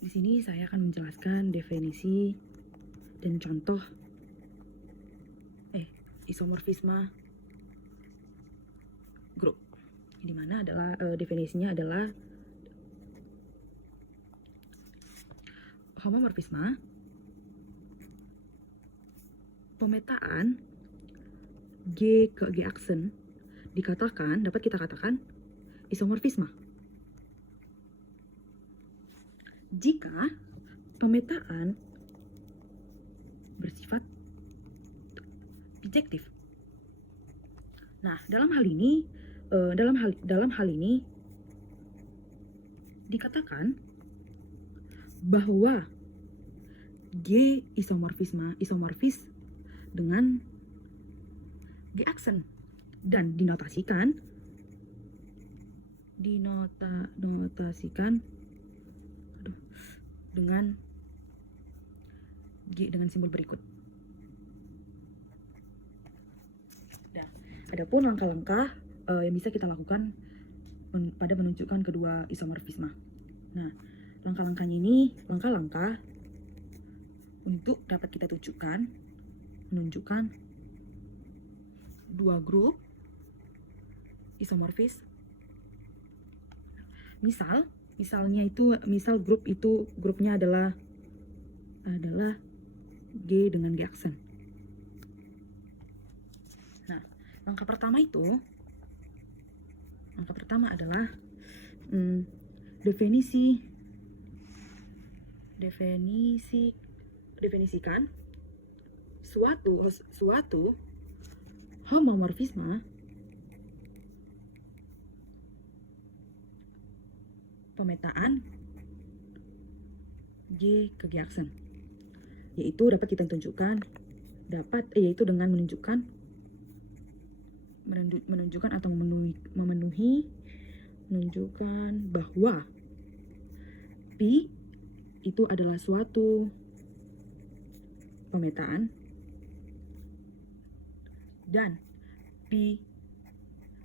Di sini saya akan menjelaskan definisi dan contoh isomorfisme grup. Di mana adalah definisinya adalah homomorfisme pemetaan G ke G aksen dapat kita katakan isomorfisme jika pemetaan bersifat bijektif. Nah, dalam hal ini dikatakan bahwa G isomorfis dengan G aksen dan dinotasikan dengan G dengan simbol berikut. Nah, adapun langkah-langkah yang bisa kita lakukan pada menunjukkan kedua isomorfisme. Nah, langkah-langkahnya ini langkah-langkah untuk dapat kita menunjukkan dua grup isomorfis. Misal grupnya adalah G dengan G aksen. Nah, langkah pertama adalah definisikan suatu homomorfisme pemetaan G ke G aksen, yaitu dapat kita tunjukkan dengan menunjukkan atau menunjukkan bahwa Pi itu adalah suatu pemetaan dan Pi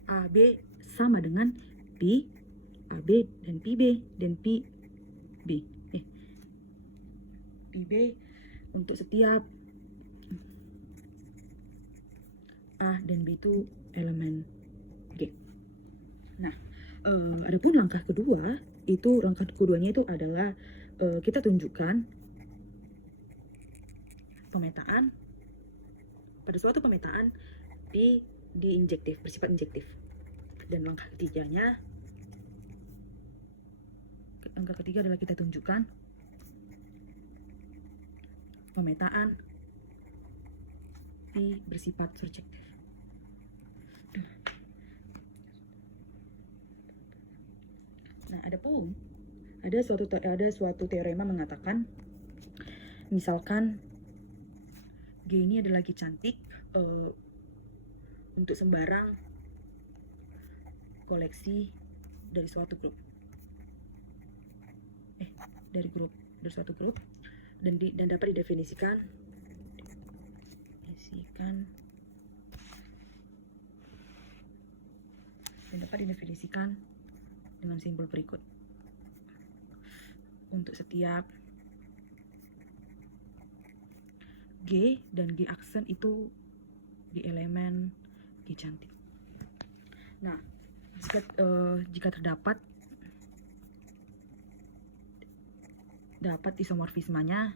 AB sama dengan Pi AB dan Pi B dan Pi B. Pi B untuk setiap A dan B itu elemen G. Nah, adapun langkah keduanya itu adalah kita tunjukkan pada suatu pemetaan P bersifat injektif. Dan langkah ketiga adalah kita tunjukkan pemetaan P bersifat surjektif. Nah, ada suatu teorema mengatakan, misalkan G ini adalah G cantik untuk sembarang koleksi dari suatu grup. Dari suatu grup dan dapat didefinisikan dengan simbol berikut. Untuk setiap G dan G aksen itu di elemen G cantik. Nah, jika terdapat isomorfismenya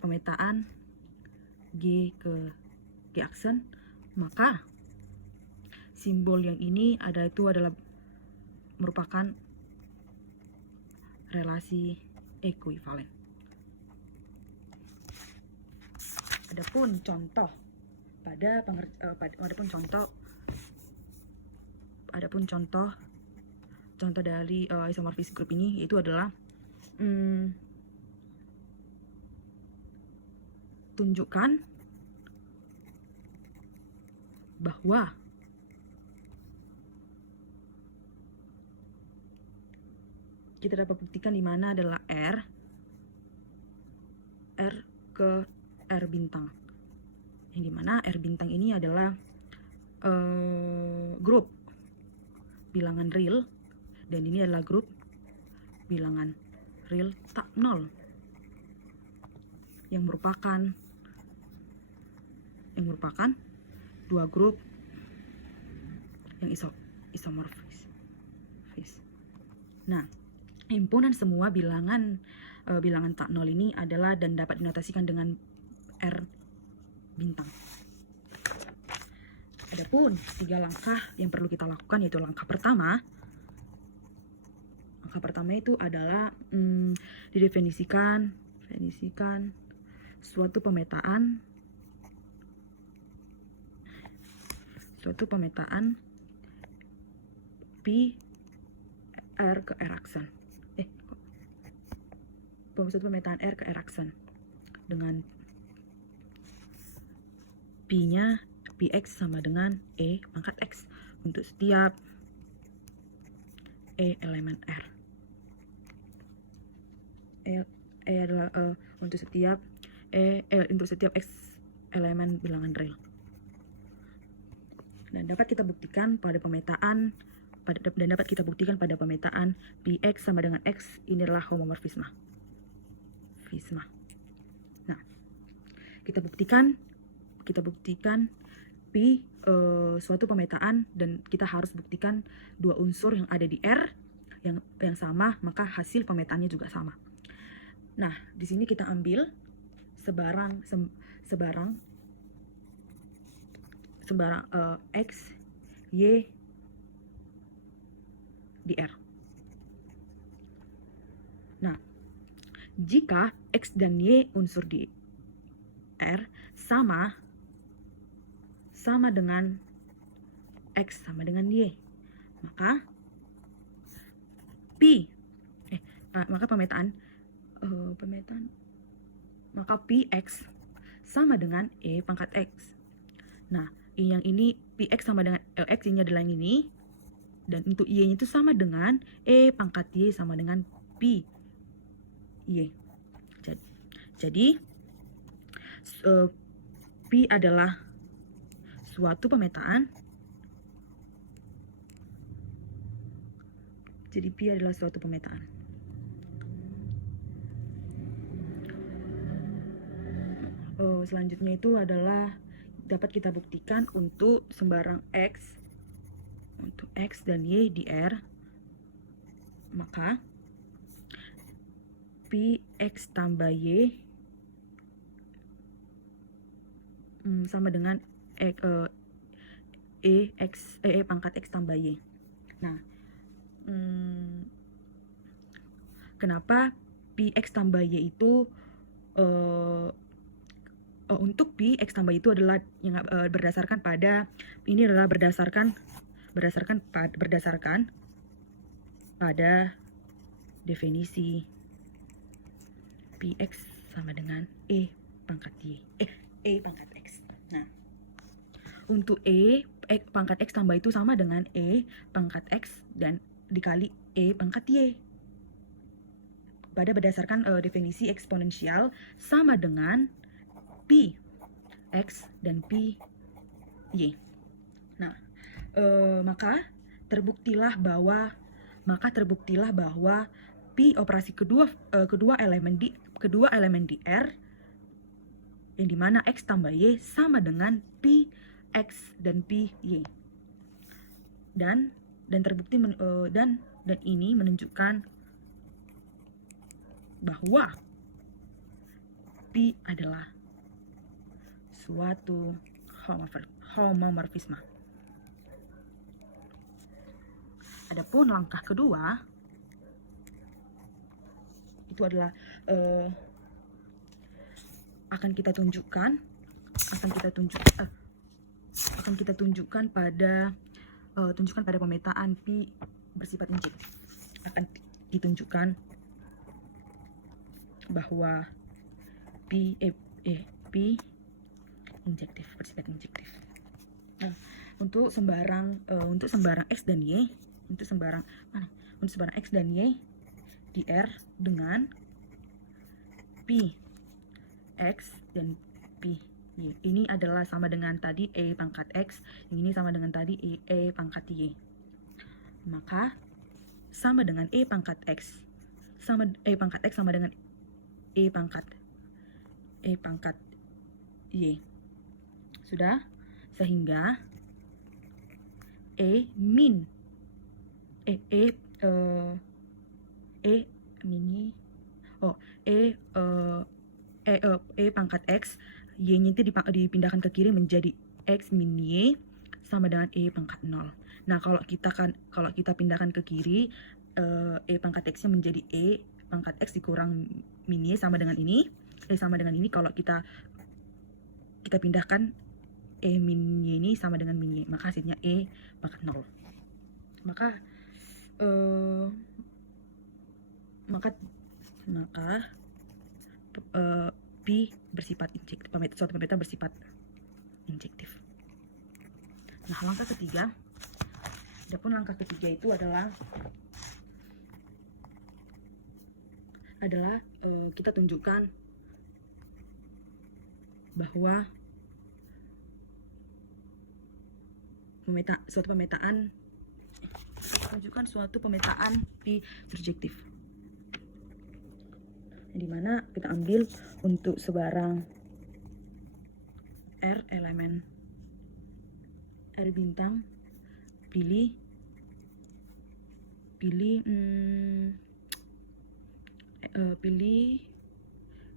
pemetaan G ke G aksen, maka simbol yang ini adalah merupakan relasi ekuivalen. Adapun contoh dari isomorfis grup ini itu adalah tunjukkan bahwa kita dapat buktikan di mana adalah R ke R bintang, yang dimana R bintang ini adalah grup bilangan real dan ini adalah grup bilangan real tak nol, yang merupakan dua grup yang isomorfis. Nah, himpunan semua bilangan tak nol ini adalah dan dapat dinotasikan dengan R bintang. Adapun 3 langkah yang perlu kita lakukan, yaitu langkah pertama itu adalah didefinisikan suatu pemetaan pi R ke R aksen. Suatu pemetaan R ke R aksen dengan pi-nya px sama dengan E pangkat X untuk setiap E elemen R. E adalah untuk setiap X elemen bilangan real. Dan dapat kita buktikan pada pemetaan Px sama dengan X ini adalah homomorfisme. Nah, kita buktikan Pi suatu pemetaan, dan kita harus buktikan dua unsur yang ada di R yang sama, maka hasil pemetaannya juga sama. Nah, di sini kita ambil sebarang X, Y di R. Nah, jika X dan Y unsur di R sama dengan X sama dengan Y, maka maka Px sama dengan E pangkat X. Nah, yang ini Px sama dengan Lx, ini adalah yang ini, dan untuk Y-nya itu sama dengan E pangkat Y sama dengan Pi Y. Jadi Pi adalah suatu pemetaan. Selanjutnya itu adalah dapat kita buktikan untuk sembarang X, untuk X dan Y di R, maka Px tambah Y sama dengan E pangkat X tambah Y. Nah, kenapa Px tambah Y itu untuk Px tambah itu adalah yang berdasarkan pada definisi Px sama dengan E pangkat X. Nah, untuk E pangkat X tambah itu sama dengan E pangkat X dan dikali E pangkat Y. Pada berdasarkan definisi eksponensial sama dengan Pi X dan Pi Y. Nah, maka terbuktilah bahwa Pi operasi kedua elemen di R, yang dimana X tambah Y sama dengan Pi X dan Pi Y. Dan terbukti dan ini menunjukkan bahwa Pi adalah suatu homomorfisme. Adapun langkah kedua itu adalah akan kita tunjukkan pada pemetaan Pi bersifat injektif. Akan ditunjukkan bahwa Pi injektif, bersifat injektif. Nah, untuk sembarang X dan Y, untuk sembarang X dan Y di R dengan Pi X dan Pi Y. Ini adalah sama dengan tadi E pangkat X, yang ini sama dengan tadi E pangkat Y. Maka sama dengan E pangkat X pangkat X sama dengan E pangkat Y. Sudah? Sehingga E min pangkat X, Y-nya itu dipindahkan ke kiri menjadi X min Y sama dengan E pangkat 0. Nah, kalau kita pindahkan ke kiri, E pangkat X-nya menjadi E pangkat X dikurang min Y sama dengan ini. Sama dengan ini kalau kita pindahkan E min Y ini sama dengan min Y, maka hasilnya E pangkat 0. Maka P bersifat injektif, suatu parameter bersifat injektif. Nah, langkah ketiga itu adalah kita tunjukkan bahwa suatu pemetaan P surjektif, di mana kita ambil untuk sebarang R elemen R bintang, pilih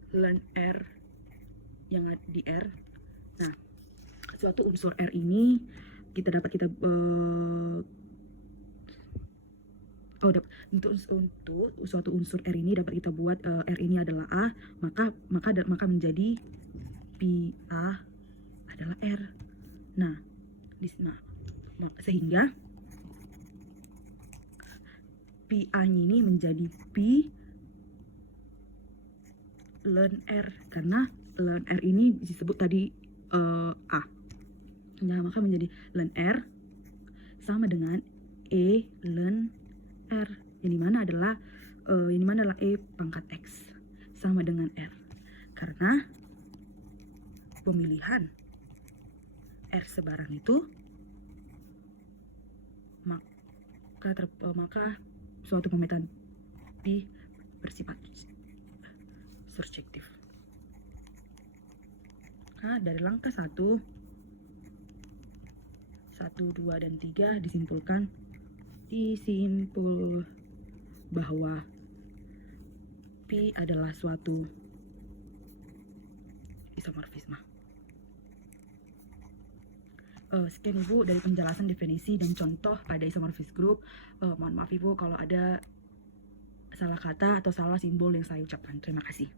ln R yang di R. Nah, suatu unsur R ini untuk suatu unsur R ini dapat kita buat R ini adalah A, maka menjadi Pi A adalah R. Nah, sehingga Pi A ini menjadi Pi ln R, karena ln R ini disebut tadi A. Nah, maka menjadi ln R sama dengan E ln R, yang dimana adalah E pangkat X sama dengan R, karena pemilihan R sebarang itu maka suatu pemetaan P bersifat surjektif. Nah, dari langkah 1, 2, dan 3 disimpul bahwa P adalah suatu isomorfisme. Sekian Ibu dari penjelasan definisi dan contoh pada isomorfis grup. Mohon maaf Ibu kalau ada salah kata atau salah simbol yang saya ucapkan. Terima kasih.